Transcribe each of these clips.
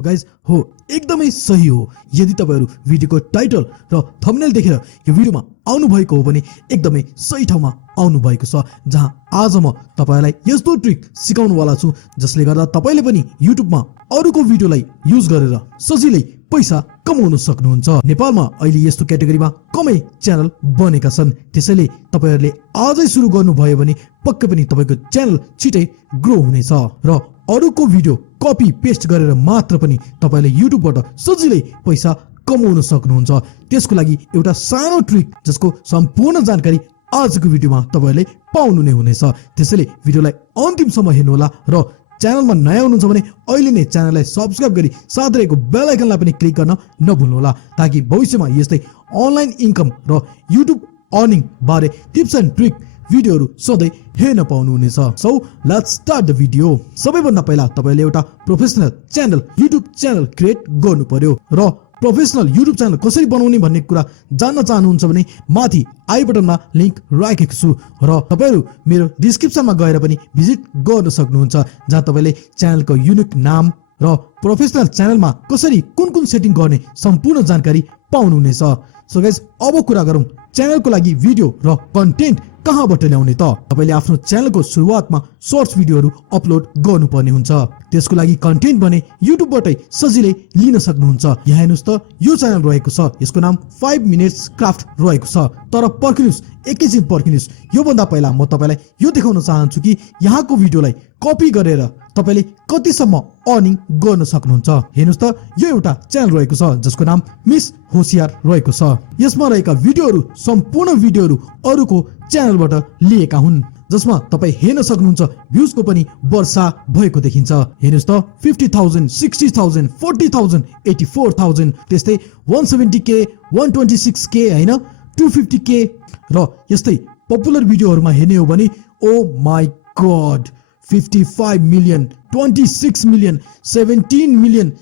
Guys हो एकदमै सही हो। यदि तपाईहरु भिडियोको टाइटल र थम्बनेल देखेर यो भिडियोमा आउनु भएको हो भने एकदमै सही ठाउँमा आउनु भएको छ, जहाँ आज म तपाईलाई यस्तो ट्रिक सिकाउनु वाला छु जसले गर्दा तपाईले पनि युट्युबमा अरूको भिडियोलाई युज गरेर सजिलै पैसा कमाउन सक्नुहुन्छ। नेपालमा अहिले यस्तो क्याटेगोरीमा कमै च्यानल बनेका छन्, त्यसैले तपाईहरुले आजै सुरु गर्नुभयो भने पक्कै पनि तपाईको च्यानल छिटै ग्रो हुनेछ र अरूको भिडियो कपी पेस्ट गरेर मात्र पनि तपाईले युट्युबबाट सजिलै पैसा कमाउन सक्नुहुन्छ। त्यसको लागि एउटा सानो ट्रिक जसको सम्पूर्ण जानकारी आजको भिडियोमा तपाईले पाउनु नै हुनेछ। त्यसैले भिडियोलाई अन्तिमसम्म हेर्नुहोला र च्यानलमा नयाँ हुनुहुन्छ भने अहिले नै च्यानललाई सब्स्क्राइब गरी साथै रहेको बेल आइकनलाई पनि क्लिक गर्न नभुल्नुहोला, ताकि भविष्यमा यस्तै अनलाइन इन्कम र युट्युब अर्निङ बारे टिप्स एन्ड ट्रिक भिडियोहरु सधैँ हेर्न पाउनुहुनेछ। So let's start the video. सबैभन्दा पहिला तपाईले एउटा professional channel YouTube channel create गर्नु पर्यो र प्रोफेसनल युट्युब च्यानल कसरी बनाउने भन्ने कुरा जान्न चाहनुहुन्छ भने माथि आई बटनमा लिंक राखेको छु र तपाईहरु मेरो डिस्क्रिप्सनमा गएर पनि भिजिट गर्न सक्नुहुन्छ, जहाँ तपाईले च्यानलको युनिक नाम र प्रोफेसनल च्यानलमा कसरी कुन सेटिङ गर्ने सम्पूर्ण जानकारी पाउनुहुनेछ। सो गाइस, अब कुरा गरौँ च्यानलको लागि भिडियो र कन्टेन्ट कहाँबाट ल्याउने त। तपाईले आफ्नो च्यानलको सुरुवातमा सर्ट्स भिडियोहरु अपलोड गर्नुपर्ने हुन्छ। त्यसको लागि कन्टेन्ट भने युट्युबबाटै सजिलै लिन सक्नुहुन्छ। यहाँ हेर्नुस् त, यो च्यानल रहेको छ, यसको नाम 5 मिनट्स क्राफ्ट रहेको छ। तर पर्खिनुस्, एकैछिन पर्खिनुस्, यो भन्दा पहिला म तपाईलाई यो देखाउन चाहन्छु कि यहाँको भिडियोलाई कपी गरेर तपाईले कतिसम्म अर्निङ गर्न सक्नुहुन्छ। हेर्नुस् त, यो एउटा च्यानल रहेको छ जसको नाम मिस होशियार रहेको छ। यसमा रहेका भिडियोहरु सम्पूर्ण भिडियोहरु अरूको च्यानलबाट लिएका हुन्, जसमा तपाई हेर्न सक्नुहुन्छ भ्युजको पनि वर्षा भएको देखिन्छ। हेर्नुस् त, 50,000, 60,000, 40,000, 84,000, त्यस्तै 170k, 126k हैन, 250k र यस्तै पपुलर भिडियोहरुमा हेर्ने हो भने oh my God 55 million, 26 million, 17 million,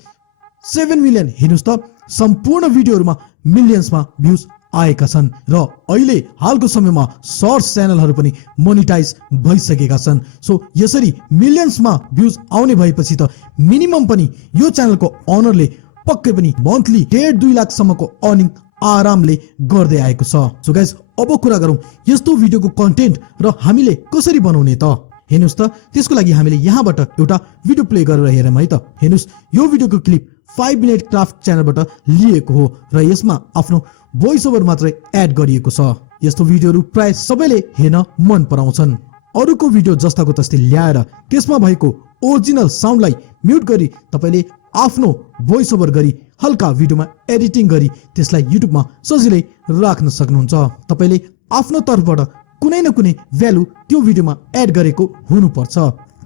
7 million. हेर्नुस् त, सम्पूर्ण भिडियोहरुमा मिलियन्समा भ्युज आएका छन् र अहिले हालको समयमा सर्ट्स च्यानलहरु पनि मोनेटाइज भइसकेका छन्। सो यसरी मिलियन्समा भ्युज आउने भएपछि त मिनिमम पनि यो च्यानलको ओनरले पक्कै पनि मन्थली 1.5-2 लाख सम्मको अर्निङ आरामले गर्दै आएको छ। सो गाइस, अब कुरा गरौँ यस्तो भिडियोको कन्टेन्ट र हामीले कसरी बनाउने त। हेर्नुस् त, त्यसको लागि हामीले यहाँबाट एउटा भिडियो प्ले गरेर हेरौँ है त। हेर्नुस्, यो भिडियोको क्लिप 5 मिनट क्राफ्ट च्यानलबाट लिएको हो र यसमा आफ्नो भोइस ओभर मात्रै एड गरिएको छ। यस्तो भिडियोहरु प्राय सबैले हेर्न मन पराउँछन्। अरूको भिडियो जस्ताको तस्तै ल्याएर त्यसमा भएको ओरिजिनल साउन्डलाई म्युट गरी तपाईले आफ्नो भोइस ओभर गरी हल्का भिडियोमा एडिटिङ गरी त्यसलाई युट्युबमा सजिलै राख्न सक्नुहुन्छ। तपाईले आफ्नो तर्फबाट कुनै न कुनै भ्यालु त्यो भिडियोमा एड गरेको हुनुपर्छ।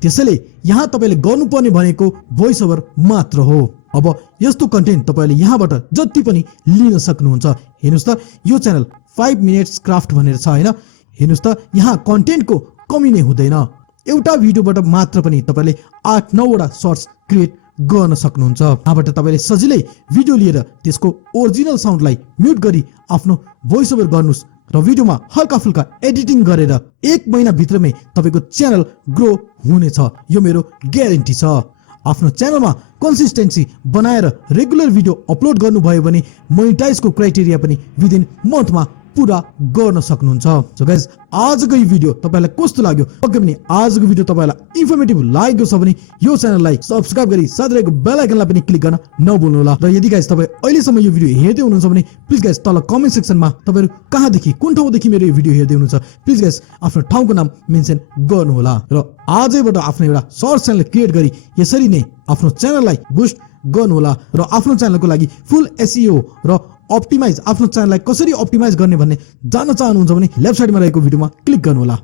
त्यसैले यहाँ तपाईले गर्नुपर्ने भनेको भोइस ओभर मात्र हो। अब यस्तो कन्टेन्ट तपाईले यहाँबाट जति पनि लिन सक्नुहुन्छ। हेर्नुस् त, यो च्यानल 5 मिनट्स क्राफ्ट भनेर छ हैन। हेर्नुस् त, यहाँ कन्टेन्टको कमी नै हुँदैन। एउटा भिडियोबाट मात्र पनि तपाईले 8-9 वटा सर्ट्स क्रिएट गर्न सक्नुहुन्छ। यहाँबाट तपाईले सजिलै भिडियो लिएर त्यसको ओरिजिनल साउन्डलाई म्युट गरी आफ्नो भोइस ओभर गर्नुस् र भिडियोमा हल्का फुल्का एडिटिङ गरेर 1 महिना भित्रमै तपाईको च्यानल ग्रो हुनेछ। यो मेरो ग्यारेन्टी छ। आफ्नो च्यानलमा कन्सिस्टेन्सी बनाएर रेगुलर भिडियो अपलोड गर्नुभयो भने मोनेटाइजको क्राइटेरिया पनि विदिन मन्थमा पूरा गर्न सक्नुहुन्छ। सो गाइस, आजको यो भिडियो तपाईलाई कस्तो लाग्यो? पक्कै पनि आजको भिडियो तपाईलाई इन्फर्मेटिभ लागेको छ भने यो च्यानललाई सब्स्क्राइब गरी साथै रहेको बेल आइकनलाई पनि क्लिक गर्न नभुल्नुहोला। र यदि गाइस तपाई अहिलेसम्म यो भिडियो हेर्दै हुनुहुन्छ भने प्लिज गाइस तल कमेन्ट सेक्सनमा तपाईहरु कहाँदेखि कुन ठाउँदेखि मेरो यो भिडियो हेर्दै हुनुहुन्छ प्लिज गाइस आफ्नो ठाउँको नाम मेन्सन गर्नुहोला। र आजैबाट आफ्नो एउटा सर्ट च्यानल क्रिएट गरी यसरी नै आफ्नो च्यानललाई बुस्ट गर्नुहोला र आफ्नो च्यानलको लागि फुल एसइओ र अप्टिमाइज आफ्नो च्यानललाई कसरी अप्टिमाइज गर्ने भन्ने जान्न चाहनुहुन्छ भने लेफ्ट साइडमा रहेको भिडियोमा क्लिक गर्नुहोला।